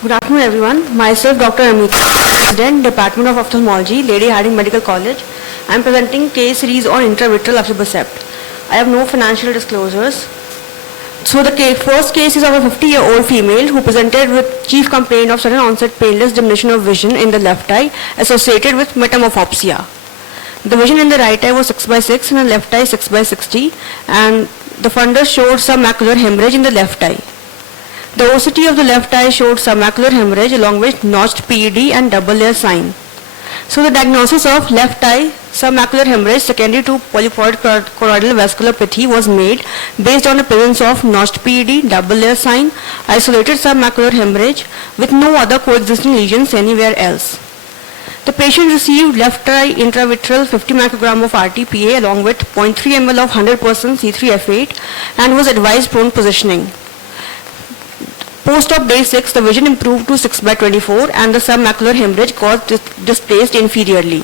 Good afternoon, everyone. Myself, Dr. Amita, President, Department of Ophthalmology, Lady Hardinge Medical College. I am presenting case series on intravitreal aflibercept. I have no financial disclosures. So the first case is of a 50-year-old female who presented with chief complaint of sudden onset painless diminution of vision in the left eye associated with metamorphopsia. The vision in the right eye was 6/6 and the left eye 6/60, and the fundus showed submacular hemorrhage in the left eye. The OCT of the left eye showed submacular hemorrhage along with notched PED and double layer sign. So the diagnosis of left eye submacular hemorrhage secondary to polypoid choroidal vasculopathy was made based on the presence of notched PED, double layer sign, isolated submacular hemorrhage with no other coexisting lesions anywhere else. The patient received left eye intravitreal 50 microgram of RTPA along with 0.3 ml of 100% C3F8 and was advised prone positioning. Post-op day 6, the vision improved to 6/24 and the submacular hemorrhage got displaced inferiorly.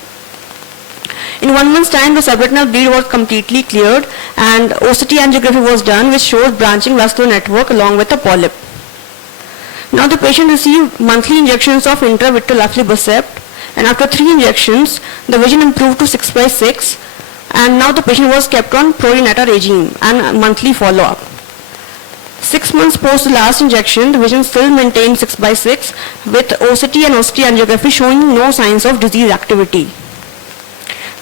In 1 month's time, the subretinal bleed was completely cleared and OCT angiography was done which shows branching vascular network along with a polyp. Now the patient received monthly injections of intravitreal aflibercept, and after 3 injections, the vision improved to 6/6 and now the patient was kept on Prorineta regime and monthly follow-up. 6 months post the last injection, the vision still maintained 6/6 with OCT and OCT angiography showing no signs of disease activity.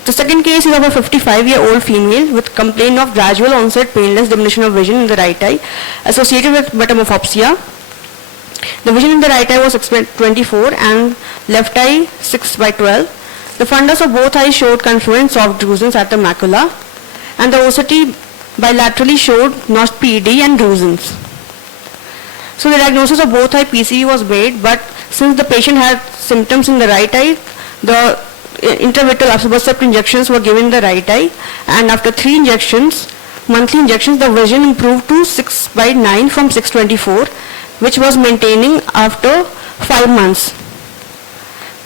The second case is of a 55-year-old female with complaint of gradual onset painless diminution of vision in the right eye associated with metamorphopsia. The vision in the right eye was 6/24 and left eye 6/12. The fundus of both eyes showed confluent soft druseness at the macula, and the OCT bilaterally showed notched PED and druseness. So the diagnosis of both eye PCV was made, but since the patient had symptoms in the right eye, the intravitreal aflibercept injections were given in the right eye, and after 3 injections, monthly injections, the vision improved to 6/9 from 6/24, which was maintaining after 5 months.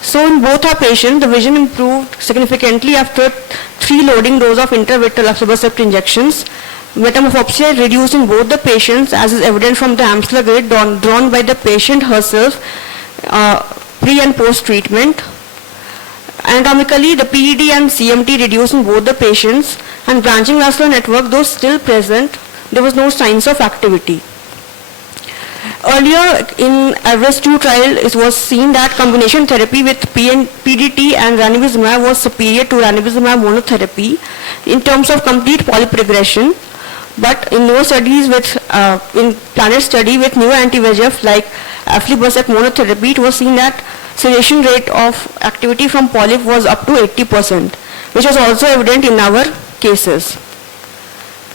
So in both our patients, the vision improved significantly after 3 loading doses of intravitreal aflibercept injections. Metamorphopsia reduced in both the patients, as is evident from the Amsler grid drawn by the patient herself pre and post treatment. Anatomically, the PED and CMT reduced in both the patients, and branching vascular network, though still present, there was no signs of activity. Earlier in AVEREST-2 trial, it was seen that combination therapy with PDT and ranibizumab was superior to ranibizumab monotherapy in terms of complete polyp regression. But in newer studies in PLANET study with new anti-VEGF like aflibercept monotherapy, it was seen that cessation rate of activity from polyp was up to 80%, which was also evident in our cases.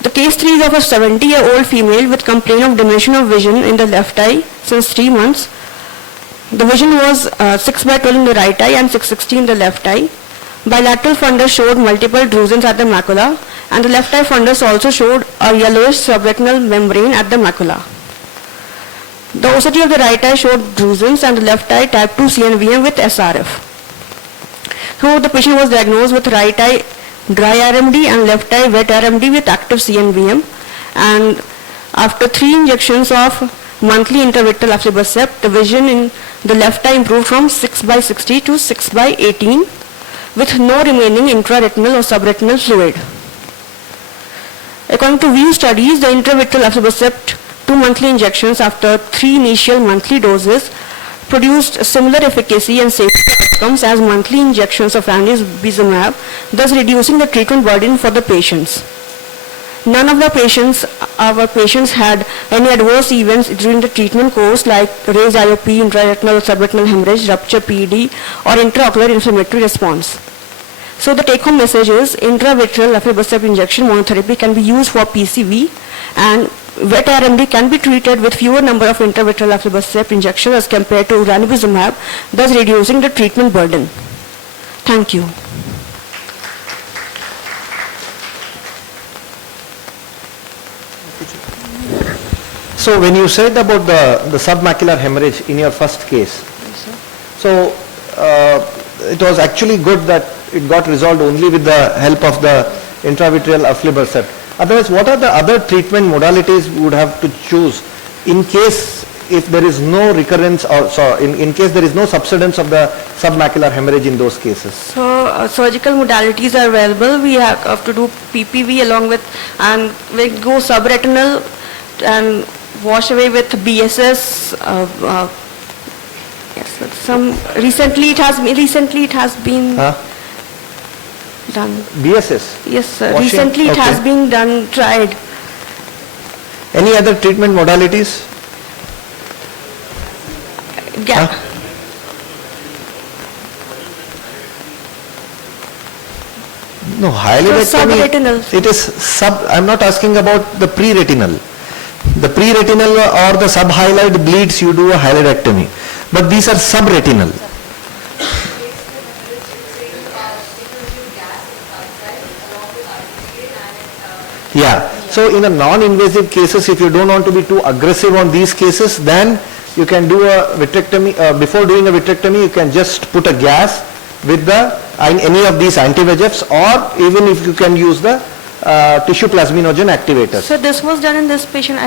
The case 3 is of a 70-year-old female with complaint of diminution of vision in the left eye since 3 months. The vision was 6/12 in the right eye and 6/60 in the left eye. Bilateral fundus showed multiple druseness at the macula, and the left eye fundus also showed a yellowish subretinal membrane at the macula. The OCT of the right eye showed druseness and the left eye type 2 CNVM with SRF. So the patient was diagnosed with right eye dry RMD and left eye wet RMD with active CNVM, and after 3 injections of monthly intravitreal aflibercept, the vision in the left eye improved from 6/60 to 6/18 with no remaining intraretinal or subretinal fluid. According to VIEW studies, the intravitreal aflibercept 2 monthly injections after 3 initial monthly doses produced similar efficacy and safety outcomes as monthly injections of ranibizumab, thus reducing the treatment burden for the patients. None of our patients had any adverse events during the treatment course like raised IOP, intraretinal or subretinal hemorrhage, rupture PED, or intraocular inflammatory response. So the take-home message is intravitreal aflibercept injection monotherapy can be used for PCV, and wet RMD can be treated with fewer number of intravitreal aflibercept injections as compared to ranibizumab, thus reducing the treatment burden. Thank you. So when you said about the submacular hemorrhage in your first case, so it was actually good that it got resolved only with the help of the intravitreal aflibercept. Otherwise, what are the other treatment modalities we would have to choose in case if there is no recurrence or so in case there is no subsidence of the submacular hemorrhage in those cases? So surgical modalities are available. We have to do PPV along with, and we go subretinal and wash away with BSS. Yes, some recently it has been Huh? done. BSS? Yes, sir. Washing, Recently it has okay. been done, tried. Any other treatment modalities? Ga- Huh? No, hyalurectomy. subretinal. It is sub, I'm not asking about the pre-retinal. The pre-retinal or the subhyaloid bleeds, you do a hyalurectomy. But these are subretinal. Yeah. So in a non-invasive cases, if you don't want to be too aggressive on these cases, then you can do a vitrectomy. Before doing a vitrectomy, you can just put a gas with the any of these anti-VEGFs, or even if you can use the tissue plasminogen activators. So this was done in this patient.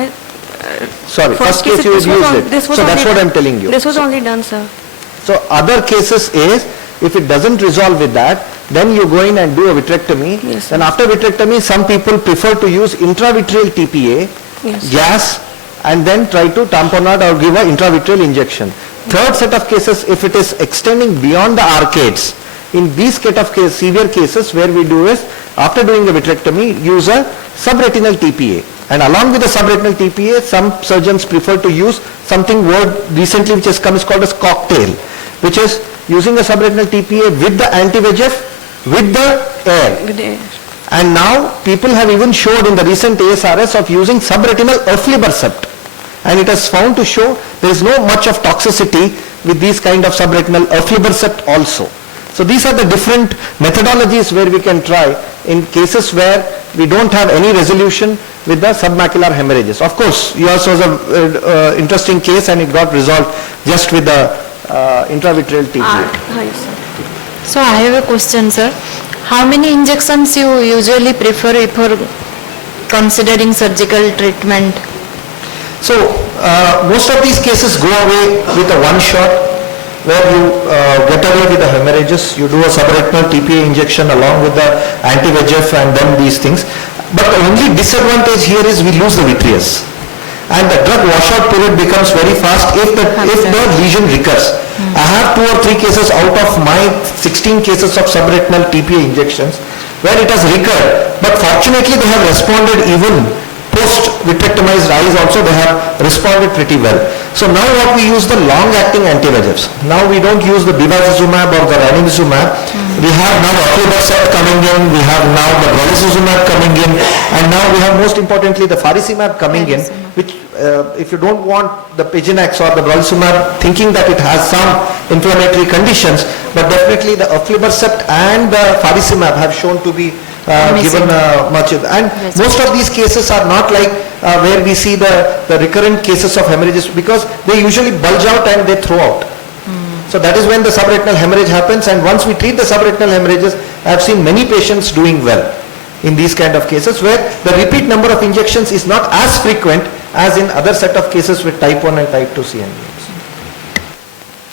Sorry, first case you this was used on- it. this was So that's only what done- I'm telling you. This was only done, sir. So other cases is, if it doesn't resolve with that, then you go in and do a vitrectomy. Yes, And sir. after vitrectomy, some people prefer to use intravitreal TPA, Yes. gas, and then try to tamponade or give a intravitreal injection. Third set of cases, if it is extending beyond the arcades, in these set of severe cases, where we do is, after doing the vitrectomy, use a subretinal TPA. And along with the subretinal TPA, some surgeons prefer to use something word recently which has come is called as cocktail, which is using a subretinal TPA with the anti-VEGF, with the air. With the- And now people have even showed in the recent ASRS of using subretinal aflibercept. And it has found to show there is no much of toxicity with these kind of subretinal aflibercept also. So these are the different methodologies where we can try in cases where we don't have any resolution with the submacular hemorrhages. Of course, yours was a interesting case and it got resolved just with the intravitreal TPA. Yes, sir. So I have a question, sir. How many injections you usually prefer for considering surgical treatment? So most of these cases go away with a one shot where you get away with the hemorrhages. You do a subretinal TPA injection along with the anti-VEGF and then these things. But the only disadvantage here is we lose the vitreous. And the drug washout period becomes very fast if the lesion recurs. I have 2 or 3 cases out of my 16 cases of subretinal TPA injections where it has recurred. But fortunately they have responded even post-vitrectomized eyes also, they have responded pretty well. So now what we use the long-acting anti-VEGFs. Now we don't use the bevacizumab or the ranibizumab. We have now aflibercept coming in, we have now the brolucizumab coming in, and now we have most importantly the faricimab coming in, which if you don't want the Paginax or the brolucizumab thinking that it has some inflammatory conditions, but definitely the aflibercept and the faricimab have shown to be given much. And most of these cases are not like where we see the recurrent cases of hemorrhages, because they usually bulge out and they throw out. So that is when the subretinal hemorrhage happens, and once we treat the subretinal hemorrhages, I have seen many patients doing well in these kind of cases where the repeat number of injections is not as frequent as in other set of cases with type 1 and type 2 CNV.